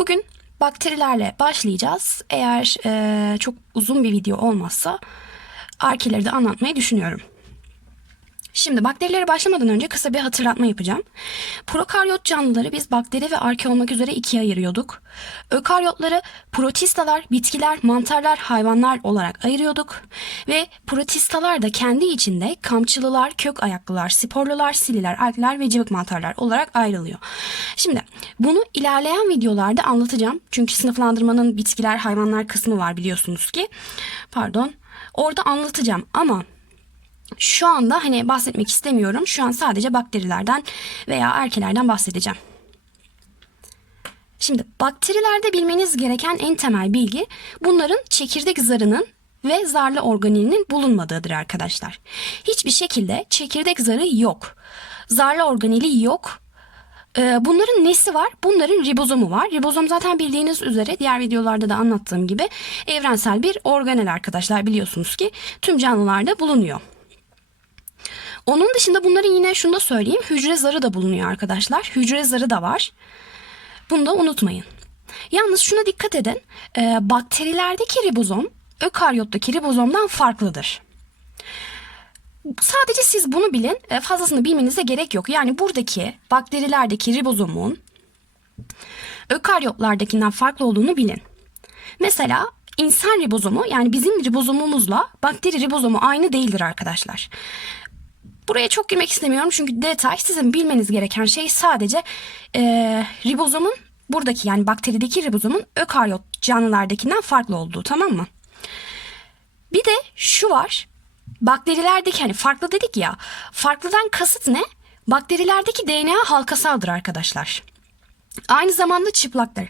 Bugün bakterilerle başlayacağız. Eğer eee, çok uzun bir video olmazsa arkeleri de anlatmayı düşünüyorum. Şimdi bakterilere başlamadan önce kısa bir hatırlatma yapacağım. Prokaryot canlıları biz bakteri ve arke olmak üzere ikiye ayırıyorduk. Ökaryotları protistalar, bitkiler, mantarlar, hayvanlar olarak ayırıyorduk. Ve protistalar da kendi içinde kamçılılar, kök ayaklılar, sporlular, sililer, algler ve cıvık mantarlar olarak ayrılıyor. Şimdi bunu ilerleyen videolarda anlatacağım. Çünkü sınıflandırmanın bitkiler, hayvanlar kısmı var biliyorsunuz ki. Pardon. Orada anlatacağım ama şu anda hani bahsetmek istemiyorum. Şu an sadece bakterilerden veya erkelerden bahsedeceğim. Şimdi bakterilerde bilmeniz gereken en temel bilgi bunların çekirdek zarının ve zarlı organelinin bulunmadığıdır arkadaşlar. Hiçbir şekilde çekirdek zarı yok. Zarlı organeli yok. Ee, Bunların nesi var? Bunların ribozomu var. Ribozom zaten bildiğiniz üzere diğer videolarda da anlattığım gibi evrensel bir organel arkadaşlar biliyorsunuz ki tüm canlılarda bulunuyor. Onun dışında bunların yine şunu da söyleyeyim. Hücre zarı da bulunuyor arkadaşlar. Hücre zarı da var. Bunu da unutmayın. Yalnız şuna dikkat edin. Ee, bakterilerdeki ribozom ökaryottaki ribozomdan farklıdır. Sadece siz bunu bilin. e, Fazlasını bilmenize gerek yok. Yani buradaki bakterilerdeki ribozomun ökaryotlardakinden farklı olduğunu bilin. Mesela insan ribozomu yani bizim ribozomumuzla bakteri ribozomu aynı değildir arkadaşlar. Buraya çok girmek istemiyorum çünkü detay sizin bilmeniz gereken şey sadece e, ribozomun buradaki yani bakterideki ribozomun ökaryot canlılardakinden farklı olduğu tamam mı? Bir de şu var. Bakterilerdeki hani farklı dedik ya. Farklıdan kasıt ne? Bakterilerdeki DNA halkasaldır arkadaşlar. Aynı zamanda çıplaktır.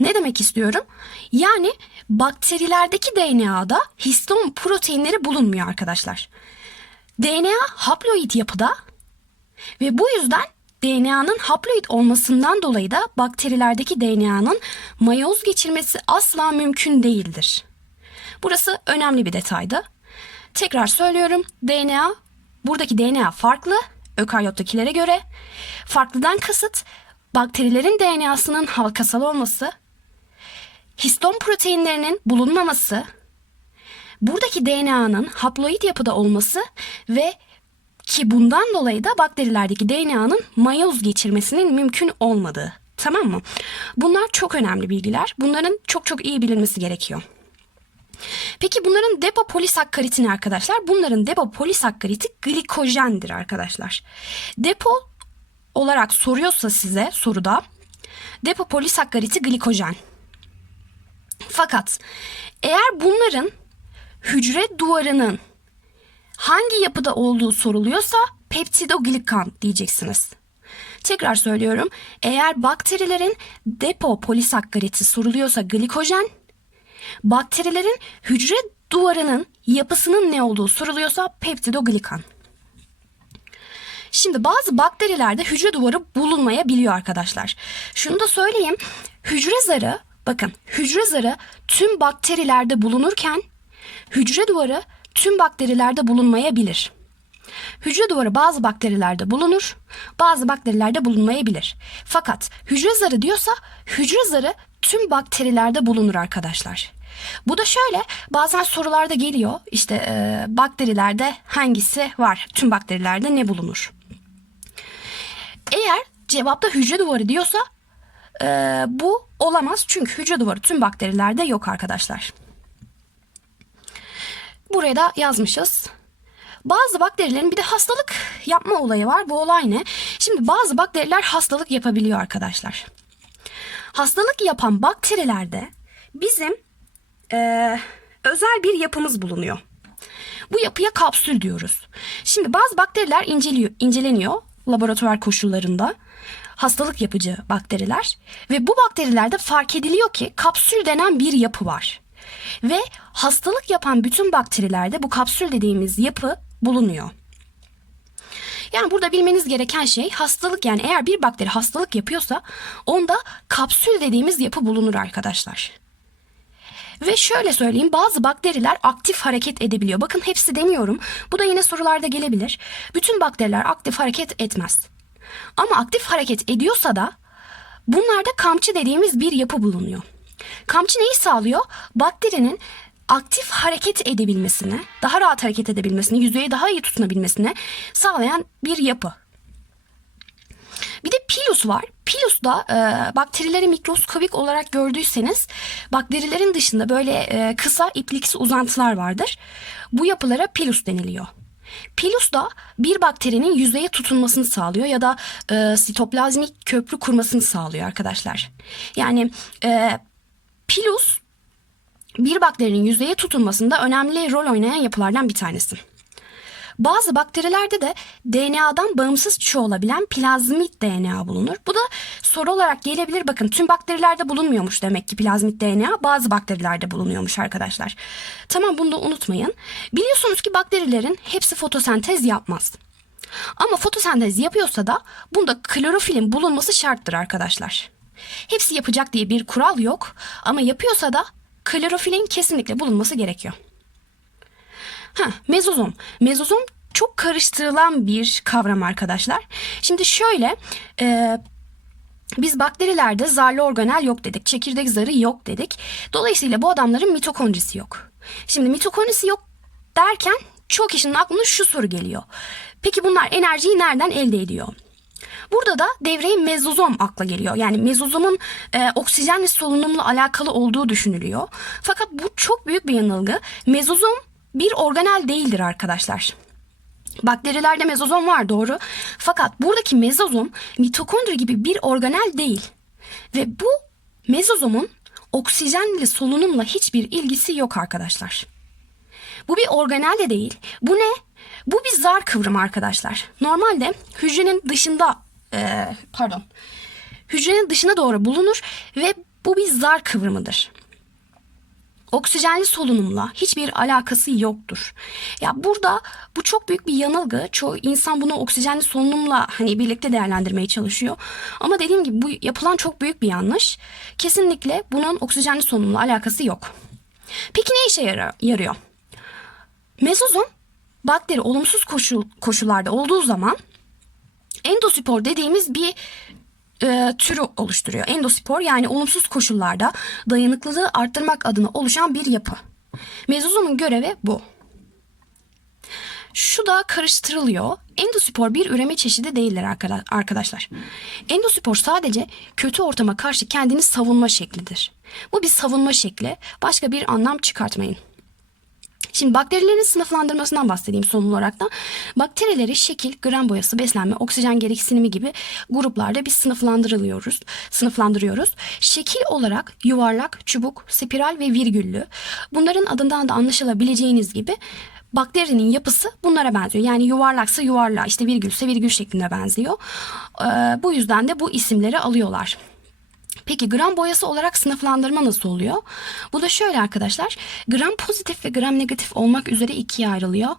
Ne demek istiyorum? Yani bakterilerdeki DNA'da histon proteinleri bulunmuyor arkadaşlar. DNA haploid yapıda ve bu yüzden DNA'nın haploid olmasından dolayı da bakterilerdeki DNA'nın mayoz geçirmesi asla mümkün değildir. Burası önemli bir detaydı. Tekrar söylüyorum. DNA buradaki DNA farklı ökaryottakilere göre. Farklıdan kasıt bakterilerin DNA'sının halkasal olması, histon proteinlerinin bulunmaması, buradaki DNA'nın haploid yapıda olması ve ki bundan dolayı da bakterilerdeki DNA'nın mayoz geçirmesinin mümkün olmadığı. Tamam mı? Bunlar çok önemli bilgiler. Bunların çok çok iyi bilinmesi gerekiyor. Peki bunların depo polisakkariti ne arkadaşlar? Bunların depo polisakkariti glikojendir arkadaşlar. Depo olarak soruyorsa size soruda depo polisakkariti glikojen. Fakat eğer bunların hücre duvarının hangi yapıda olduğu soruluyorsa peptidoglikan diyeceksiniz. Tekrar söylüyorum. Eğer bakterilerin depo polisakkariti soruluyorsa glikojen, bakterilerin hücre duvarının yapısının ne olduğu soruluyorsa peptidoglikan. Şimdi bazı bakterilerde hücre duvarı bulunmayabiliyor arkadaşlar. Şunu da söyleyeyim. Hücre zarı, bakın hücre zarı tüm bakterilerde bulunurken hücre duvarı tüm bakterilerde bulunmayabilir. Hücre duvarı bazı bakterilerde bulunur, bazı bakterilerde bulunmayabilir. Fakat hücre zarı diyorsa hücre zarı tüm bakterilerde bulunur arkadaşlar. Bu da şöyle bazen sorularda geliyor işte e, bakterilerde hangisi var tüm bakterilerde ne bulunur? Eğer cevapta hücre duvarı diyorsa e, bu olamaz çünkü hücre duvarı tüm bakterilerde yok arkadaşlar. Buraya da yazmışız. Bazı bakterilerin bir de hastalık yapma olayı var. Bu olay ne? Şimdi bazı bakteriler hastalık yapabiliyor arkadaşlar. Hastalık yapan bakterilerde bizim eee, özel bir yapımız bulunuyor. Bu yapıya kapsül diyoruz. Şimdi bazı bakteriler inceliyor, inceleniyor laboratuvar koşullarında. Hastalık yapıcı bakteriler ve bu bakterilerde fark ediliyor ki kapsül denen bir yapı var. Ve hastalık yapan bütün bakterilerde bu kapsül dediğimiz yapı bulunuyor. Yani burada bilmeniz gereken şey hastalık yani eğer bir bakteri hastalık yapıyorsa onda kapsül dediğimiz yapı bulunur arkadaşlar. Ve şöyle söyleyeyim bazı bakteriler aktif hareket edebiliyor. Bakın hepsi demiyorum. Bu da yine sorularda gelebilir. Bütün bakteriler aktif hareket etmez. Ama aktif hareket ediyorsa da Bunlarda kamçı dediğimiz bir yapı bulunuyor. Kamçı neyi sağlıyor? Bakterinin aktif hareket edebilmesini, daha rahat hareket edebilmesini, yüzeyi daha iyi tutunabilmesini sağlayan bir yapı. Bir de pilus var. Pilus da e, bakterileri mikroskobik olarak gördüyseniz bakterilerin dışında böyle e, kısa ipliksi uzantılar vardır. Bu yapılara pilus deniliyor. Pilus da bir bakterinin yüzeye tutunmasını sağlıyor ya da e, sitoplazmik köprü kurmasını sağlıyor arkadaşlar. Yani e, pilus bir bakterinin yüzeye tutunmasında önemli rol oynayan yapılardan bir tanesi. Bazı bakterilerde de DNA'dan bağımsız çoğalabilen plazmit DNA bulunur. Bu da soru olarak gelebilir. Bakın tüm bakterilerde bulunmuyormuş demek ki plazmit DNA. Bazı bakterilerde bulunuyormuş arkadaşlar. Tamam bunu da unutmayın. Biliyorsunuz ki bakterilerin hepsi fotosentez yapmaz. Ama fotosentez yapıyorsa da bunda klorofilin bulunması şarttır arkadaşlar. Hepsi yapacak diye bir kural yok ama yapıyorsa da klorofilin kesinlikle bulunması gerekiyor. Ha, mezozom. Mezozom çok karıştırılan bir kavram arkadaşlar. Şimdi şöyle e, biz bakterilerde zarlı organel yok dedik. Çekirdek zarı yok dedik. Dolayısıyla bu adamların mitokondrisi yok. Şimdi mitokondrisi yok derken çok kişinin aklına şu soru geliyor. Peki bunlar enerjiyi nereden elde ediyor? Burada da devreye mezozom akla geliyor. Yani mezozomun e, oksijenle solunumla alakalı olduğu düşünülüyor. Fakat bu çok büyük bir yanılgı. Mezozom bir organel değildir arkadaşlar. Bakterilerde mezozom var doğru. Fakat buradaki mezozom mitokondri gibi bir organel değil. Ve bu mezozomun oksijenli solunumla hiçbir ilgisi yok arkadaşlar. Bu bir organel de değil. Bu ne? Bu bir zar kıvrımı arkadaşlar. Normalde hücrenin dışında e, pardon hücrenin dışına doğru bulunur ve bu bir zar kıvrımıdır oksijenli solunumla hiçbir alakası yoktur. Ya burada bu çok büyük bir yanılgı. Çoğu insan bunu oksijenli solunumla hani birlikte değerlendirmeye çalışıyor. Ama dediğim gibi bu yapılan çok büyük bir yanlış. Kesinlikle bunun oksijenli solunumla alakası yok. Peki ne işe yarıyor? Mezozom bakteri olumsuz koşul, koşullarda olduğu zaman endospor dediğimiz bir e, türü oluşturuyor. Endospor yani olumsuz koşullarda dayanıklılığı arttırmak adına oluşan bir yapı. Mezozomun görevi bu. Şu da karıştırılıyor. Endospor bir üreme çeşidi değildir arkadaşlar. Endospor sadece kötü ortama karşı kendini savunma şeklidir. Bu bir savunma şekli. Başka bir anlam çıkartmayın. Şimdi bakterilerin sınıflandırmasından bahsedeyim son olarak da. Bakterileri şekil, gram boyası, beslenme, oksijen gereksinimi gibi gruplarda biz sınıflandırılıyoruz. Sınıflandırıyoruz. Şekil olarak yuvarlak, çubuk, spiral ve virgüllü. Bunların adından da anlaşılabileceğiniz gibi bakterinin yapısı bunlara benziyor. Yani yuvarlaksa yuvarlağa, işte virgülse virgül şeklinde benziyor. Ee, bu yüzden de bu isimleri alıyorlar. Peki gram boyası olarak sınıflandırma nasıl oluyor? Bu da şöyle arkadaşlar. Gram pozitif ve gram negatif olmak üzere ikiye ayrılıyor.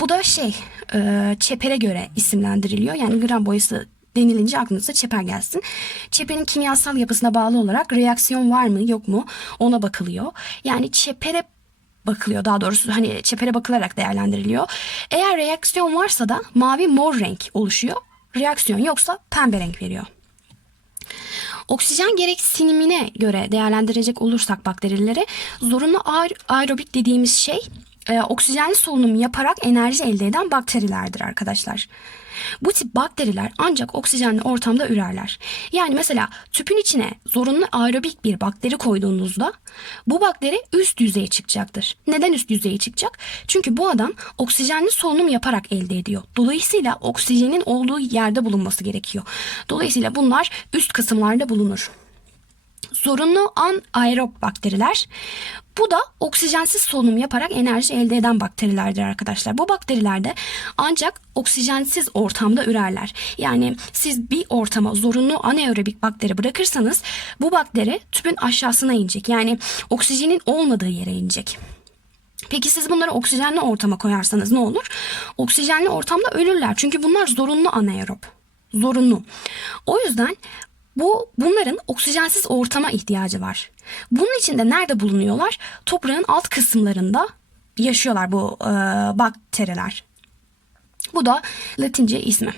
Bu da şey e, çepere göre isimlendiriliyor. Yani gram boyası denilince aklınıza çeper gelsin. Çeperin kimyasal yapısına bağlı olarak reaksiyon var mı yok mu ona bakılıyor. Yani çepere bakılıyor daha doğrusu hani çepere bakılarak değerlendiriliyor. Eğer reaksiyon varsa da mavi mor renk oluşuyor. Reaksiyon yoksa pembe renk veriyor. Oksijen gereksinimine göre değerlendirecek olursak bakterileri zorunlu aer aerobik dediğimiz şey e, oksijenli solunum yaparak enerji elde eden bakterilerdir arkadaşlar. Bu tip bakteriler ancak oksijenli ortamda ürerler. Yani mesela tüpün içine zorunlu aerobik bir bakteri koyduğunuzda bu bakteri üst yüzeye çıkacaktır. Neden üst yüzeye çıkacak? Çünkü bu adam oksijenli solunum yaparak elde ediyor. Dolayısıyla oksijenin olduğu yerde bulunması gerekiyor. Dolayısıyla bunlar üst kısımlarda bulunur zorunlu anaerob bakteriler. Bu da oksijensiz solunum yaparak enerji elde eden bakterilerdir arkadaşlar. Bu bakterilerde ancak oksijensiz ortamda ürerler. Yani siz bir ortama zorunlu anaerobik bakteri bırakırsanız bu bakteri tüpün aşağısına inecek. Yani oksijenin olmadığı yere inecek. Peki siz bunları oksijenli ortama koyarsanız ne olur? Oksijenli ortamda ölürler. Çünkü bunlar zorunlu anaerob. Zorunlu. O yüzden bu bunların oksijensiz ortama ihtiyacı var. Bunun için de nerede bulunuyorlar? Toprağın alt kısımlarında yaşıyorlar bu e, bakteriler. Bu da Latince ismi.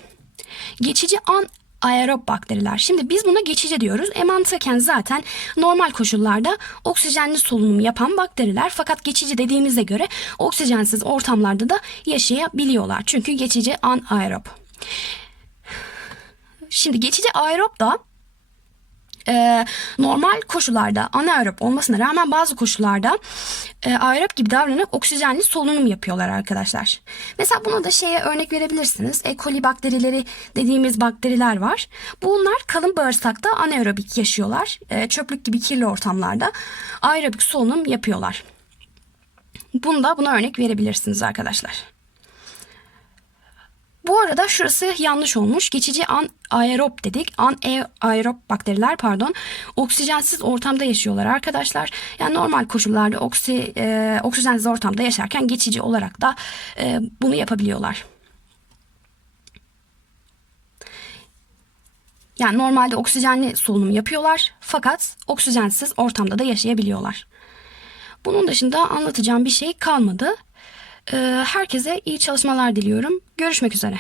Geçici an anaerob bakteriler. Şimdi biz buna geçici diyoruz. E mantıken zaten normal koşullarda oksijenli solunum yapan bakteriler fakat geçici dediğimize göre oksijensiz ortamlarda da yaşayabiliyorlar. Çünkü geçici anaerob. Şimdi geçici aerob da e, normal koşullarda anaerob olmasına rağmen bazı koşullarda e, aerob gibi davranıp oksijenli solunum yapıyorlar arkadaşlar. Mesela buna da şeye örnek verebilirsiniz. E. coli bakterileri dediğimiz bakteriler var. Bunlar kalın bağırsakta anaerobik yaşıyorlar. E, çöplük gibi kirli ortamlarda aerobik solunum yapıyorlar. Bunda buna örnek verebilirsiniz arkadaşlar. Bu arada şurası yanlış olmuş. Geçici anaerob dedik. Anaerob bakteriler pardon. Oksijensiz ortamda yaşıyorlar arkadaşlar. Yani normal koşullarda oksi, e, oksijensiz ortamda yaşarken geçici olarak da e, bunu yapabiliyorlar. Yani normalde oksijenli solunum yapıyorlar fakat oksijensiz ortamda da yaşayabiliyorlar. Bunun dışında anlatacağım bir şey kalmadı. Ee, Herkese iyi çalışmalar diliyorum. Görüşmek üzere.